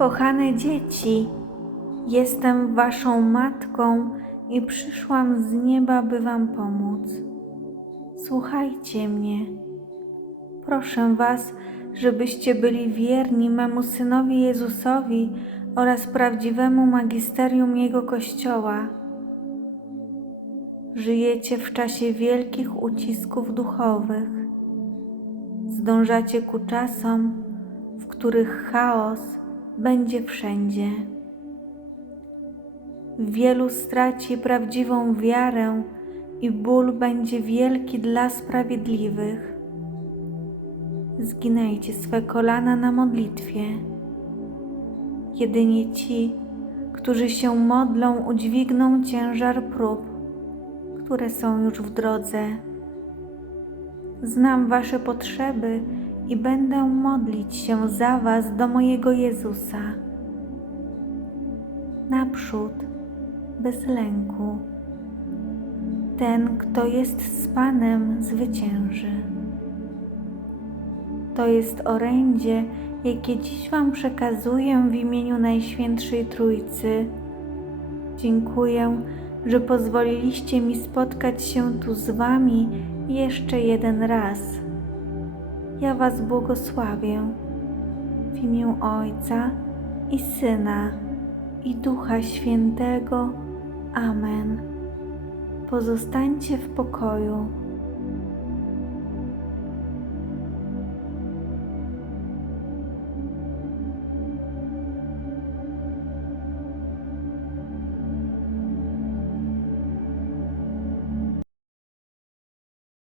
Kochane dzieci, jestem Waszą matką i przyszłam z nieba, by Wam pomóc. Słuchajcie mnie. Proszę Was, żebyście byli wierni memu synowi Jezusowi oraz prawdziwemu magisterium Jego Kościoła. Żyjecie w czasie wielkich ucisków duchowych. Zdążacie ku czasom, w których chaos będzie wszędzie. Wielu straci prawdziwą wiarę i ból będzie wielki dla sprawiedliwych. Zginajcie swe kolana na modlitwie. Jedynie ci, którzy się modlą, udźwigną ciężar prób, które są już w drodze. Znam Wasze potrzeby i będę modlić się za Was do mojego Jezusa. Naprzód, bez lęku. Ten, kto jest z Panem, zwycięży. To jest orędzie, jakie dziś Wam przekazuję w imieniu Najświętszej Trójcy. Dziękuję, że pozwoliliście mi spotkać się tu z Wami jeszcze jeden raz. Ja Was błogosławię w imię Ojca i Syna i Ducha Świętego. Amen. Pozostańcie w pokoju.